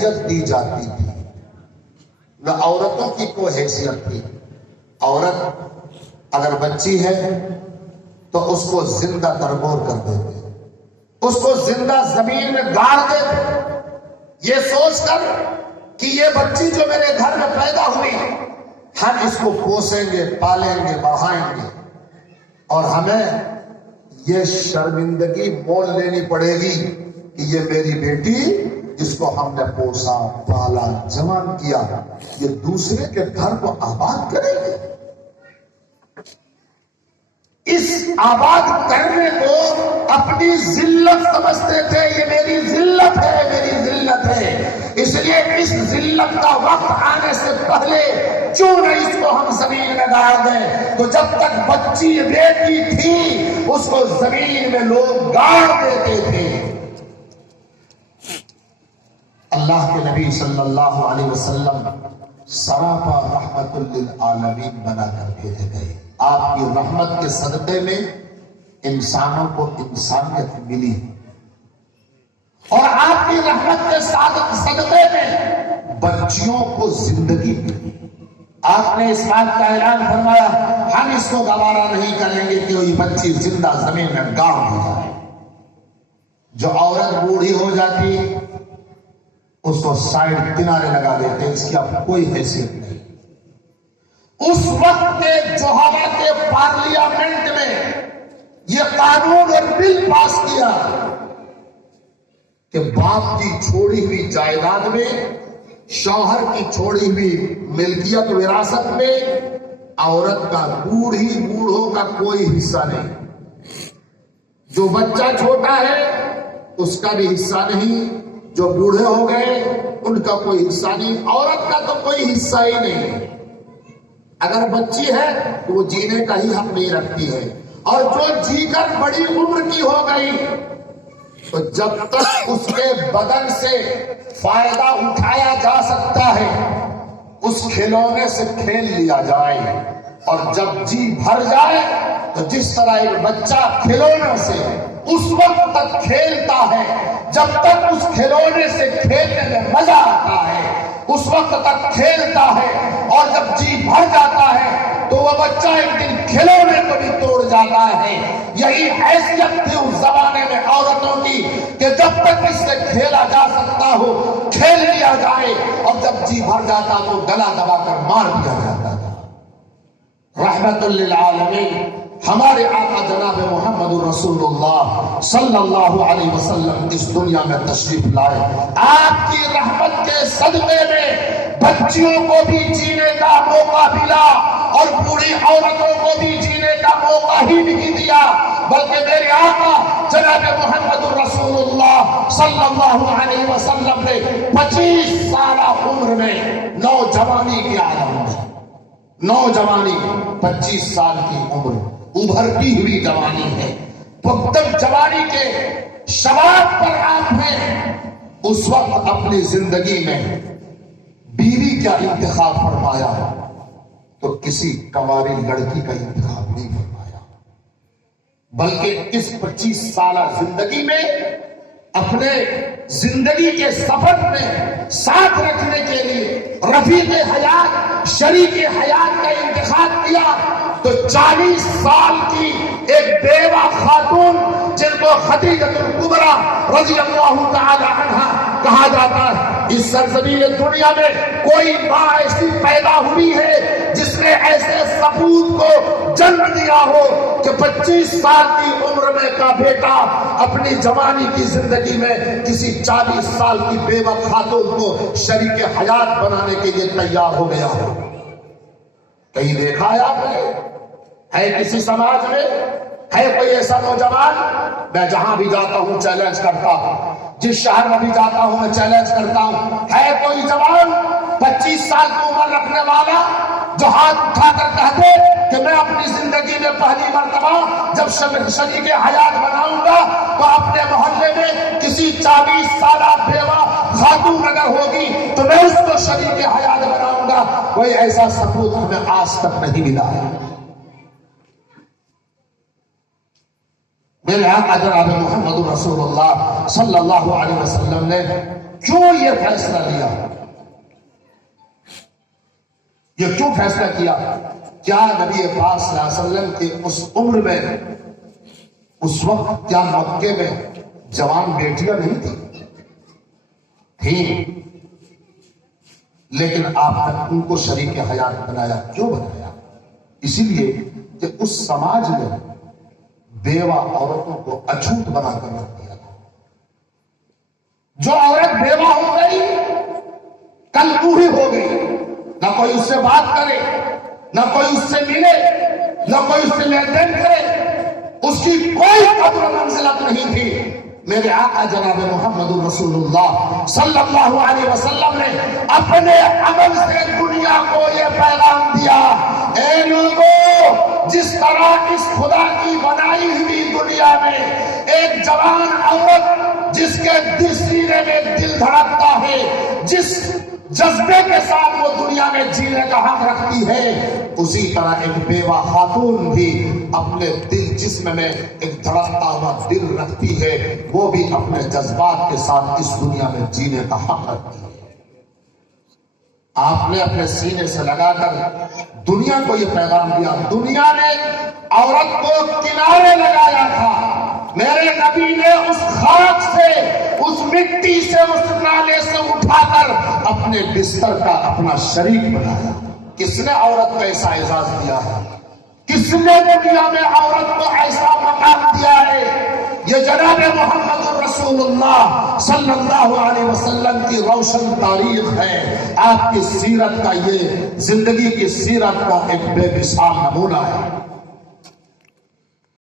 حیثیت دی جاتی تھی، نہ عورتوں کی کوئی حیثیت تھی۔ عورت اگر بچی ہے تو اس کو زندہ تربور کر دیتے، اس کو زندہ زمین میں گاڑ دیتے، یہ سوچ کر کہ یہ بچی جو میرے گھر میں پیدا ہوئی ہم اس کو پوسیں گے، پالیں گے، بڑھائیں گے، اور ہمیں یہ شرمندگی مول لینی پڑے گی کہ یہ میری بیٹی جس کو ہم نے پوسا، پالا، جوان کیا، یہ دوسرے کے گھر کو آباد کرے گی۔ اس آباد کرنے کو اپنی ذلت سمجھتے تھے، یہ میری ذلت ہے، میری ذلت ہے، اس لیے اس ذلت کا وقت آنے سے پہلے کیوں نہ اس کو ہم زمین میں گاڑ دیں۔ تو جب تک بچی بیٹی تھی اس کو زمین میں لوگ گاڑ دیتے تھے۔ اللہ کے نبی صلی اللہ علیہ وسلم سراپا رحمت للعالمین بنا کر بھیجے گئے۔ آپ کی رحمت کے صدقے میں انسانوں کو انسانیت ملی، اور آپ کی رحمت کے صدقے میں بچیوں کو زندگی ملی۔ آپ نے اس بات کا اعلان فرمایا ہم اس کو گوارا نہیں کریں گے کہ کوئی بچی زندہ زمین میں گاڑ دی جائے۔ جو عورت بوڑھی ہو جاتی اس کو سائڈ کنارے لگا دیتے، اس کی اب کوئی حیثیت نہیں۔ اس وقت کے جوہرا کے پارلیمنٹ میں یہ قانون اور بل پاس کیا کہ باپ کی چھوڑی ہوئی جائیداد میں، شوہر کی چھوڑی ہوئی ملکیت وراثت میں عورت کا بوڑھوں کا کوئی حصہ نہیں۔ جو بچہ چھوٹا ہے اس کا بھی حصہ نہیں، جو بوڑھے ہو گئے ان کا کوئی حصہ نہیں، عورت کا تو کوئی حصہ ہی نہیں۔ اگر بچی ہے تو وہ جینے کا ہی حق نہیں رکھتی ہے، اور جو جی کر بڑی عمر کی ہو گئی تو جب تک اس کے بدن سے فائدہ اٹھایا جا سکتا ہے اس کھلونے سے کھیل لیا جائے، اور جب جی بھر جائے تو جس طرح ایک بچہ کھلونے سے اس وقت تک کھیلتا ہے جب تک اس کھلونے سے کھیلنے میں مزہ آتا ہے، اس وقت تک کھیلتا ہے، اور جب جی بھر جاتا ہے تو وہ بچہ ایک دن کھلونے کو بھی توڑ جاتا ہے۔ یہی حیثیت تھی اس زمانے میں عورتوں کی کہ جب تک اس سے کھیلا جا سکتا ہو کھیل لیا جائے، اور جب جی بھر جاتا تو گلا دبا کر مار دیا جاتا تھا۔ رحمت للعالمین ہمارے آقا جناب محمد رسول اللہ صلی اللہ علیہ وسلم اس دنیا میں تشریف لائے۔ آپ کی رحمت کے صدقے میں بچیوں کو بھی جینے کا موقع ملا، اور بوڑھی عورتوں کو بھی جینے کا موقع ہی نہیں دیا، بلکہ میرے آقا جناب محمد رسول اللہ صلی اللہ علیہ وسلم نے 25 سالہ عمر میں نوجوانی کی عالم میں، نوجوانی 25 سال کی عمر ابھرتی ہوئی جوانی ہے، مقدم جوانی کے شباب پر آپ نے اس وقت اپنی زندگی میں بیوی کا انتخاب فرمایا تو کسی کنواری لڑکی کا انتخاب نہیں فرمایا، بلکہ اس 25 سالہ زندگی میں اپنے زندگی کے سفر میں ساتھ رکھنے کے لیے رفیق حیات، شریک حیات کا انتخاب کیا تو 40 سال کی ایک بیوہ خاتون جن کو خدیجہ الکبریٰ رضی اللہ تعالی عنہ کہا جاتا ہے، اس سرزمین دنیا میں کوئی ماں ایسی پیدا ہوئی ہے جس نے ایسے سپوت کو جنم دیا ہو کہ 25 سال کی عمر میں کا بیٹا اپنی جوانی کی زندگی میں کسی 40 سال کی بیوہ خاتون کو شریک حیات بنانے کے لیے تیار ہو گیا ہو۔ کہیں دیکھا ہے آپ نے؟ ہے کسی سماج میں ہے کوئی ایسا نوجوان؟ میں جہاں بھی جاتا ہوں چیلنج کرتا ہوں، جس شہر میں بھی جاتا ہوں میں چیلنج کرتا ہوں، ہے کوئی جوان 25 سال کی عمر رکھنے والا جو ہاتھ اٹھا کر کہتے کہ میں اپنی زندگی میں پہلی مرتبہ جب شریک حیات بناؤں گا تو اپنے محلے میں کسی 40 سالہ بیوہ خاتون اگر ہوگی تو میں اس کو شریک حیات بناؤں گا؟ کوئی ایسا ثبوت ہمیں آج تک نہیں ملا ہے۔ میرے آقا جناب محمد رسول اللہ صلی اللہ علیہ وسلم نے کیوں یہ فیصلہ لیا؟ یہ کیوں فیصلہ کیا؟ کیا نبی پاک صلی اللہ علیہ وسلم کے اس عمر میں، اس وقت کیا مکے میں جوان بیٹیاں نہیں تھیں؟ لیکن آپ نے ان کو شریک حیات بنایا. کیوں بنایا؟ اسی لیے کہ اس سماج میں بیوہ عورتوں کو اچھوت بنا کر رکھ دیا تھا. جو عورت بیوہ ہو گئی کل بوڑھی ہو گئی، نہ کوئی اس سے بات کرے، نہ کوئی اس سے ملے، نہ کوئی اس سے لین دین کرے، اس کی کوئی قدر و منزلت نہیں تھی. میرے آقا جناب محمد رسول اللہ صلی اللہ علیہ وسلم نے اپنے عمل سے دنیا کو یہ پیغام دیا، اے لوگوں، جس طرح اس خدا کی بنائی ہوئی دنیا میں ایک جوان عورت جس کے سینے میں دل دھڑکتا ہے، جس جذبے کے ساتھ وہ دنیا میں جینے کا حق رکھتی ہے، اسی طرح ایک بیوہ خاتون بھی اپنے دل جسم میں ایک دھڑکتا ہوا دل رکھتی ہے، وہ بھی اپنے جذبات کے ساتھ اس دنیا میں جینے کا حق رکھتی ہے. آپ نے اپنے سینے سے لگا کر دنیا کو یہ پیغام دیا. دنیا نے عورت کو کنارے لگایا تھا، میرے نبی نے اس خاک سے، اس مٹی سے، اس نالے سے اٹھا کر اپنے بستر کا اپنا شریک بنایا. کس نے عورت کو ایسا اعزاز دیا ہے؟ کس نے دنیا میں عورت کو ایسا مقام دیا ہے؟ یہ جناب محمد رسول اللہ صلی اللہ علیہ وسلم کی روشن تاریخ ہے. آپ کی سیرت کا، یہ زندگی کی سیرت کا ایک بے مثال نمونہ ہے.